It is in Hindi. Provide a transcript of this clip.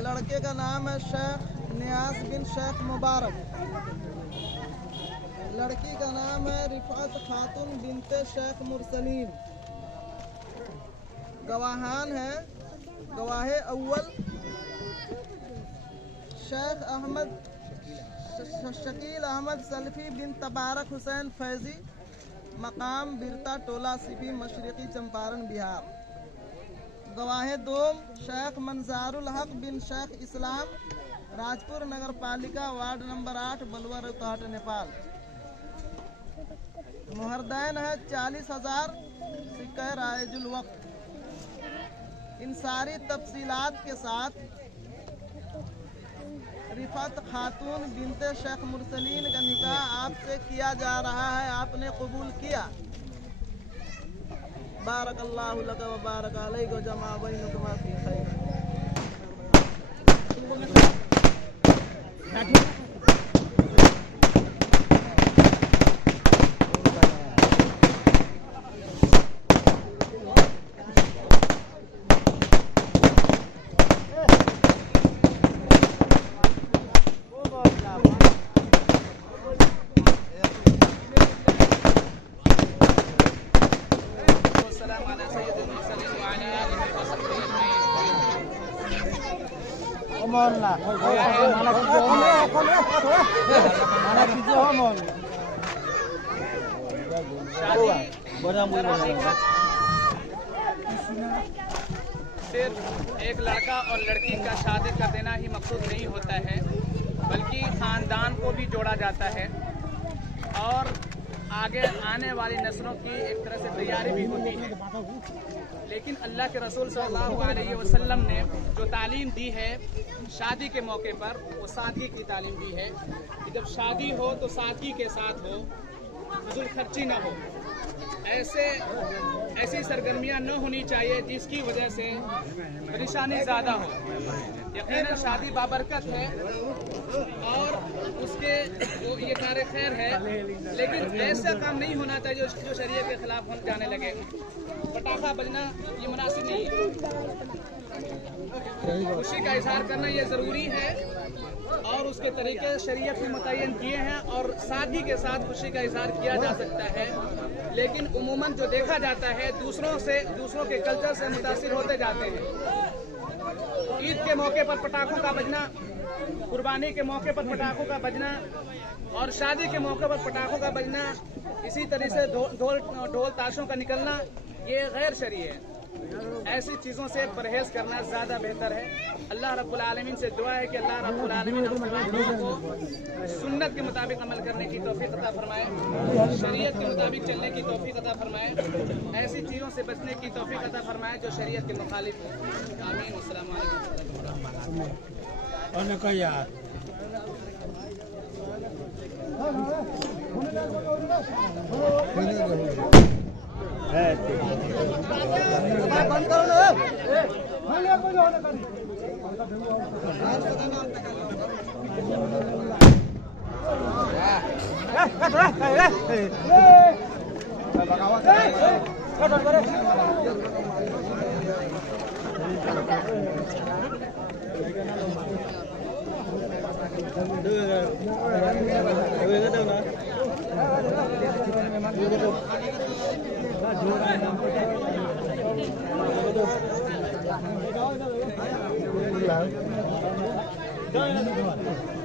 लड़के का नाम है शेख नियाज बिन शेख मुबारक, लड़की का नाम है रिफात खातून बिनते शेख मुरसलीन। गवाहान है गवाहे अव्वल शेख अहमद शकील अहमद सल्फी बिन तबारक हुसैन फैजी, मकाम बिरता टोला सिपी मशरकी चंपारण बिहार। गवाहे दोम शेख मंजारुल हक बिन शेख इस्लाम, राजपुर नगर पालिका वार्ड नंबर 8 बलुआ रौतहट नेपाल। मुहरदैन है 40,000 सिक्का रायजुल वक्त। इन सारी तफसीलात के साथ रिफत खातून बिनते शेख मुरसलीन का निकाह आपसे किया जा रहा है, आपने कबूल किया। बारकल्लाहु लक व बारक अलैक व जमा बैनकुमा फी खैर। सिर्फ एक लड़का और लड़की का शादी कर देना ही मकसूद नहीं होता है, बल्कि ख़ानदान को भी जोड़ा जाता है और आगे आने वाली नस्लों की एक तरह से तैयारी भी होती है। लेकिन अल्लाह के रसूल सल्लल्लाहु अलैहि वसल्लम ने जो तालीम दी है शादी के मौके पर, वो सादगी की तालीम दी है कि जब शादी हो तो सादगी के साथ हो, फजूल खर्ची ना हो, ऐसी सरगर्मियां न होनी चाहिए जिसकी वजह से परेशानी ज़्यादा हो। यकीनन शादी बाबरकत है और उसके वो ये कार्य खैर है, लेकिन ऐसा काम नहीं होना चाहिए जो शरीयत के खिलाफ हम जाने लगे। पटाखा बजना ये मुनासिब नहीं है। खुशी का इजहार करना ये ज़रूरी है और उसके तरीके शरीयत में मुतय्यन किए हैं और सादगी के साथ खुशी का इजहार किया जा सकता है। लेकिन उमूमन जो देखा जाता है दूसरों के कल्चर से मुतासिर होते जाते हैं। ईद के मौके पर पटाखों का बजना कुर्बानी के मौके पर पटाखों का बजना और शादी के मौके पर पटाखों का बजना, इसी तरह से ढोल ताशों का निकलना, ये गैर शरई है। ऐसी चीज़ों से परहेज करना ज़्यादा बेहतर है। अल्लाह रब्बुल आलमीन से दुआ है कि अल्लाह रब्बुल आलमीन हम तमाम लोगों को सुन्नत के मुताबिक अमल करने की तौफीक अता फरमाए, शरीयत के मुताबिक चलने की तौफीक अता फरमाए, ऐसी चीज़ों से बचने की तौफीक अता फरमाए जो शरीयत के मुखालिफ हो। आमीन। अस्सलामु अलैकुम। बंद करो ना। Jangan